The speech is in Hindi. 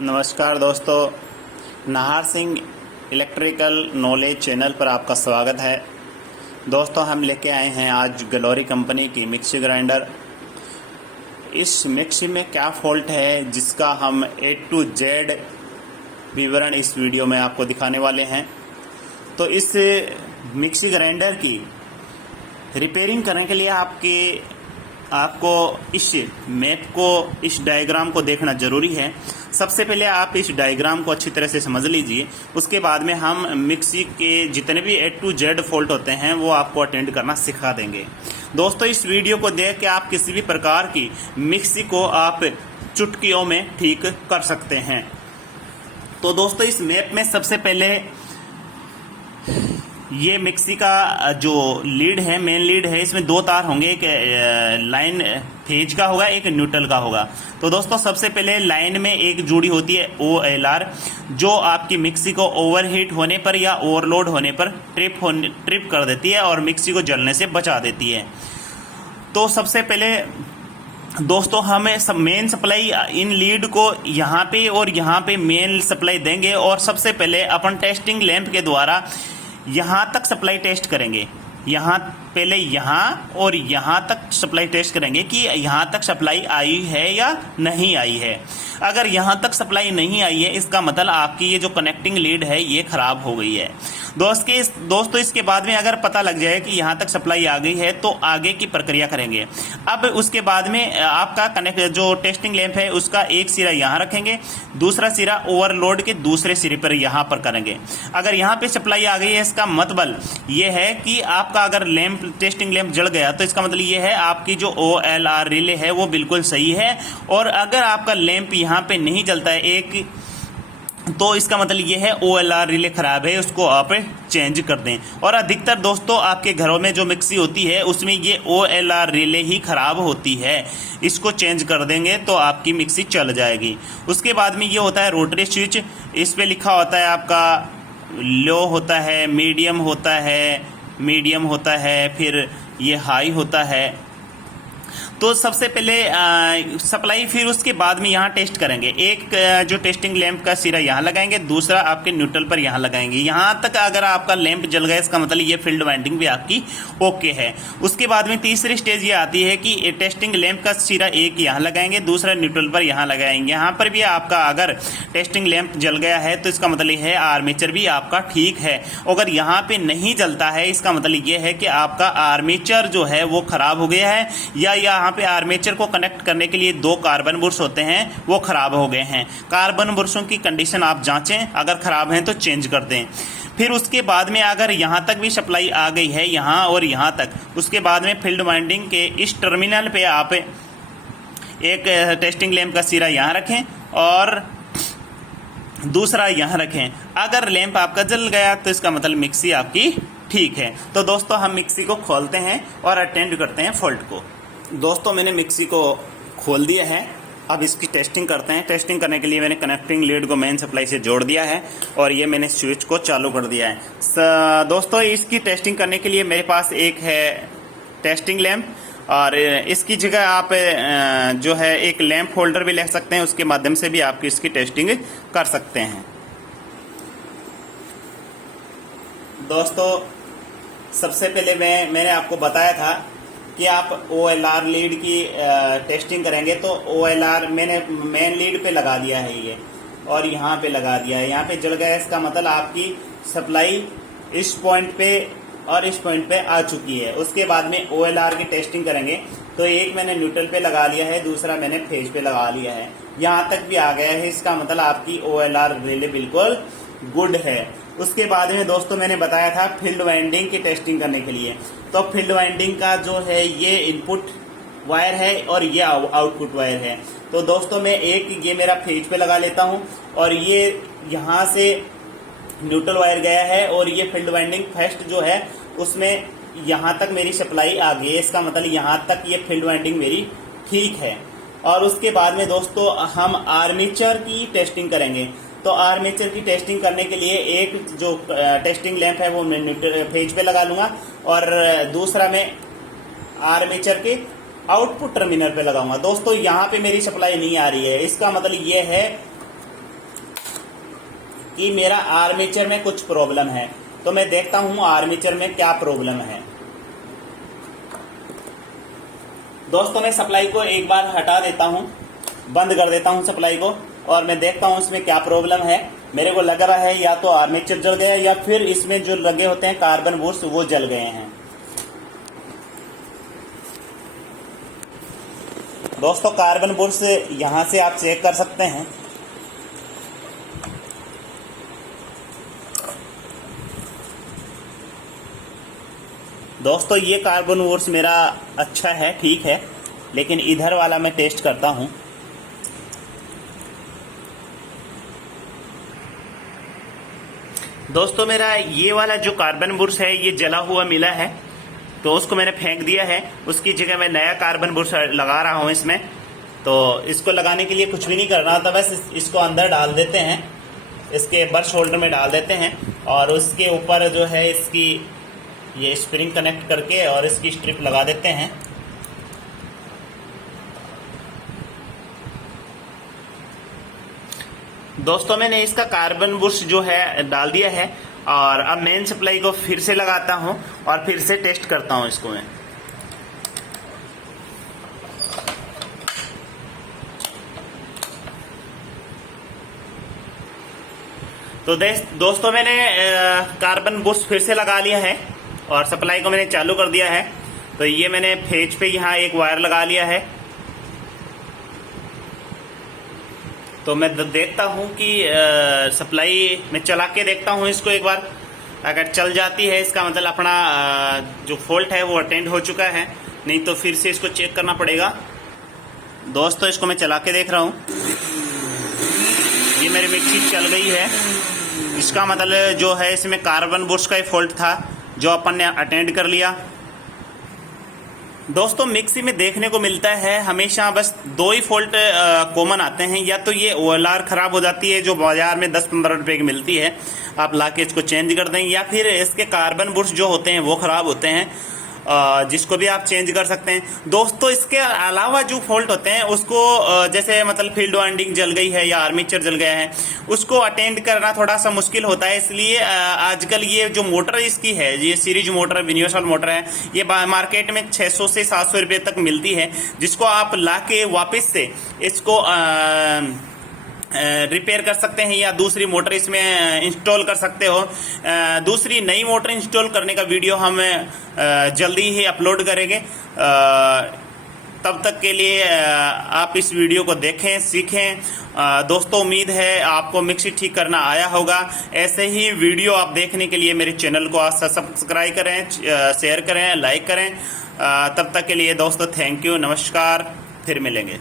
नमस्कार दोस्तों, Nahar Singh electrical knowledge channel पर आपका स्वागत है। दोस्तों, हम लेके आए हैं आज ग्लोरी कंपनी की मिक्सी ग्राइंडर। इस मिक्सी में क्या फॉल्ट है जिसका हम A to Z विवरण इस वीडियो में आपको दिखाने वाले हैं। तो इस मिक्सी ग्राइंडर की रिपेयरिंग करने के लिए आपको इस मैप को, इस डायग्राम को देखना ज़रूरी है। सबसे पहले आप इस डायग्राम को अच्छी तरह से समझ लीजिए, उसके बाद में हम मिक्सी के जितने भी A to Z फॉल्ट होते हैं वो आपको अटेंड करना सिखा देंगे। दोस्तों, इस वीडियो को देख के आप किसी भी प्रकार की मिक्सी को आप चुटकियों में ठीक कर सकते हैं। तो दोस्तों, इस मैप में सबसे पहले ये मिक्सी का जो लीड है, मेन लीड है, इसमें दो तार होंगे, एक लाइन फेज का होगा, एक न्यूट्रल का होगा। तो दोस्तों, सबसे पहले लाइन में एक जुड़ी होती है OLR, जो आपकी मिक्सी को ओवरहीट होने पर या ओवरलोड होने पर ट्रिप कर देती है और मिक्सी को जलने से बचा देती है। तो सबसे पहले दोस्तों, हमें मेन सप्लाई इन लीड को यहाँ पे और यहाँ पे मेन सप्लाई देंगे और सबसे पहले अपन टेस्टिंग लैंप के द्वारा यहाँ तक सप्लाई टेस्ट करेंगे। यहाँ पहले यहाँ और यहाँ तक सप्लाई टेस्ट करेंगे कि यहाँ तक सप्लाई आई है या नहीं आई है। अगर यहाँ तक सप्लाई नहीं आई है, इसका मतलब आपकी ये जो कनेक्टिंग लीड है ये खराब हो गई है। दोस्तों, इसके बाद में अगर पता लग जाए कि यहाँ तक सप्लाई आ गई है तो आगे की प्रक्रिया करेंगे। अब उसके बाद में आपका जो टेस्टिंग लैंप है उसका एक सिरा यहाँ रखेंगे, दूसरा सिरा ओवरलोड के दूसरे सिरे पर यहाँ पर करेंगे। अगर यहाँ पे सप्लाई आ गई है, इसका मतलब ये है कि आपका अगर टेस्टिंग लैंप जल गया तो इसका मतलब ये है आपकी जो OLR रिले है वो बिल्कुल सही है। और अगर आपका लैंप यहाँ पे नहीं जलता है तो इसका मतलब ये है OLR रिले खराब है, उसको आप चेंज कर दें। और अधिकतर दोस्तों आपके घरों में जो मिक्सी होती है उसमें ये OLR रिले ही खराब होती है, इसको चेंज कर देंगे तो आपकी मिक्सी चल जाएगी। उसके बाद में ये होता है रोटरी स्विच, इस पे लिखा होता है आपका लो होता है, मीडियम होता है, फिर ये हाई होता है। तो सबसे पहले सप्लाई, फिर उसके बाद में यहाँ टेस्ट करेंगे। एक जो टेस्टिंग लैंप का सिरा यहाँ लगाएंगे, दूसरा आपके न्यूट्रल पर यहाँ लगाएंगे। यहाँ तक अगर आपका लैंप जल गया, इसका मतलब ये फील्ड वाइंडिंग भी आपकी ओके है। उसके बाद में तीसरी स्टेज ये आती है कि टेस्टिंग लैंप का सिरा एक यहाँ लगाएंगे, दूसरा न्यूट्रल पर यहाँ लगाएंगे। यहाँ पर भी आपका अगर टेस्टिंग लैंप जल गया है तो इसका मतलब है आर्मेचर भी आपका ठीक है। अगर यहाँ पे नहीं जलता है, इसका मतलब ये है कि आपका आर्मेचर जो है वो खराब हो गया है, या यहाँ पे आर्मेचर को कनेक्ट करने के लिए दो कार्बन बुर्श होते हैं वो खराब हो गए हैं। कार्बन बुर्शों की कंडीशन आप जांचें, अगर खराब हैं तो चेंज कर दें। फिर उसके बाद में अगर यहाँ तक भी सप्लाई आ गई है, यहाँ और यहाँ तक, उसके बाद में फील्ड वाइंडिंग के इस टर्मिनल पे आप एक टेस्टिंग लैंप का सिरा यहाँ रखें और दूसरा यहाँ रखें। अगर लैंप आपका जल गया तो इसका मतलब मिक्सी आपकी ठीक है। तो दोस्तों, हम मिक्सी को खोलते हैं और अटेंड करते हैं फॉल्ट को। दोस्तों, मैंने मिक्सी को खोल दिया है, अब इसकी टेस्टिंग करते हैं। टेस्टिंग करने के लिए मैंने कनेक्टिंग लीड को मेन सप्लाई से जोड़ दिया है और ये मैंने स्विच को चालू कर दिया है। दोस्तों, इसकी टेस्टिंग करने के लिए मेरे पास एक है टेस्टिंग लैंप, और इसकी जगह आप जो है एक लैंप होल्डर भी ले सकते हैं, उसके माध्यम से भी आप इसकी टेस्टिंग कर सकते हैं। दोस्तों, सबसे पहले मैंने आपको बताया था कि आप OLR लीड की टेस्टिंग करेंगे तो OLR मैंने मेन लीड पे लगा दिया है ये, और यहाँ पे लगा दिया है। यहाँ पे जल गया, इसका मतलब आपकी सप्लाई इस पॉइंट पे और इस पॉइंट पे आ चुकी है। उसके बाद में OLR की टेस्टिंग करेंगे तो एक मैंने न्यूट्रल पे लगा लिया है, दूसरा मैंने फेज पे लगा लिया है, यहाँ तक भी आ गया है, इसका मतलब आपकी OLR रिले बिल्कुल गुड है। उसके बाद में दोस्तों मैंने बताया था फील्ड वाइंडिंग की टेस्टिंग करने के लिए। तो फील्ड वाइंडिंग का जो है ये इनपुट वायर है और ये आउटपुट वायर है। तो दोस्तों, मैं ये मेरा फेज पे लगा लेता हूँ और ये यहाँ से न्यूट्रल वायर गया है और ये फील्ड वाइंडिंग फर्स्ट जो है उसमें यहाँ तक मेरी सप्लाई आ गई है, इसका मतलब यहाँ तक ये फील्ड वाइंडिंग मेरी ठीक है। और उसके बाद में दोस्तों हम आर्मेचर की टेस्टिंग करेंगे। तो आर्मेचर की टेस्टिंग करने के लिए एक जो टेस्टिंग लैंप है वो मैं फेज पे लगा लूंगा और दूसरा मैं आर्मेचर के आउटपुट टर्मिनल पे लगाऊंगा। दोस्तों, यहाँ पे मेरी सप्लाई नहीं आ रही है, इसका मतलब ये है कि मेरा आर्मेचर में कुछ प्रॉब्लम है। तो मैं देखता हूं आर्मेचर में क्या प्रॉब्लम है। दोस्तों मैं सप्लाई को एक बार हटा देता हूं, बंद कर देता हूं सप्लाई को, और मैं देखता हूं इसमें क्या प्रॉब्लम है। मेरे को लग रहा है या तो आर्मेचर जल गया या फिर इसमें जो लगे होते हैं कार्बन बुश वो जल गए हैं। दोस्तों कार्बन बुश यहां से आप चेक कर सकते हैं। दोस्तों ये कार्बन बुश मेरा अच्छा है, ठीक है, लेकिन इधर वाला मैं टेस्ट करता हूं। दोस्तों मेरा ये वाला जो कार्बन बुश है ये जला हुआ मिला है, तो उसको मैंने फेंक दिया है। उसकी जगह मैं नया कार्बन बुश लगा रहा हूं इसमें। तो इसको लगाने के लिए कुछ भी नहीं करना था, बस इसको अंदर डाल देते हैं, इसके बर्श होल्डर में डाल देते हैं, और उसके ऊपर जो है इसकी ये स्प्रिंग कनेक्ट करके और इसकी स्ट्रिप लगा देते हैं। दोस्तों मैंने इसका कार्बन बुश जो है डाल दिया है, और अब मेन सप्लाई को फिर से लगाता हूं और फिर से टेस्ट करता हूं इसको मैं। तो दोस्तों मैंने कार्बन बुश फिर से लगा लिया है और सप्लाई को मैंने चालू कर दिया है। तो ये मैंने फेज पे यहाँ एक वायर लगा लिया है। तो मैं देखता हूं कि सप्लाई में चला के देखता हूं इसको एक बार। अगर चल जाती है इसका मतलब अपना जो फॉल्ट है वो अटेंड हो चुका है, नहीं तो फिर से इसको चेक करना पड़ेगा। दोस्तों इसको मैं चला के देख रहा हूं, ये मेरी मिक्सी चल गई है। इसका मतलब जो है इसमें कार्बन बुश का ही फॉल्ट था जो अपन ने अटेंड कर लिया। दोस्तों मिक्सी में देखने को मिलता है हमेशा बस दो ही फॉल्ट कॉमन आते हैं, या तो ये ओएलआर खराब हो जाती है जो बाजार में 10-15 रुपए की मिलती है, आप लाके इसको चेंज कर दें, या फिर इसके कार्बन बुश जो होते हैं वो खराब होते हैं, जिसको भी आप चेंज कर सकते हैं। दोस्तों इसके अलावा जो फॉल्ट होते हैं उसको जैसे मतलब फील्ड वाइंडिंग जल गई है या आर्मेचर जल गया है, उसको अटेंड करना थोड़ा सा मुश्किल होता है। इसलिए आजकल ये जो मोटर इसकी है, ये सीरीज मोटर यूनिवर्सल मोटर है, ये मार्केट में 600 से 700 रुपये तक मिलती है, जिसको आप लाके वापस से इसको रिपेयर कर सकते हैं या दूसरी मोटर इसमें इंस्टॉल कर सकते हो। दूसरी नई मोटर इंस्टॉल करने का वीडियो हम जल्दी ही अपलोड करेंगे। तब तक के लिए आप इस वीडियो को देखें, सीखें। दोस्तों उम्मीद है आपको मिक्सी ठीक करना आया होगा। ऐसे ही वीडियो आप देखने के लिए मेरे चैनल को सब्सक्राइब करें, शेयर करें, लाइक करें। तब तक के लिए दोस्तों थैंक यू, नमस्कार, फिर मिलेंगे।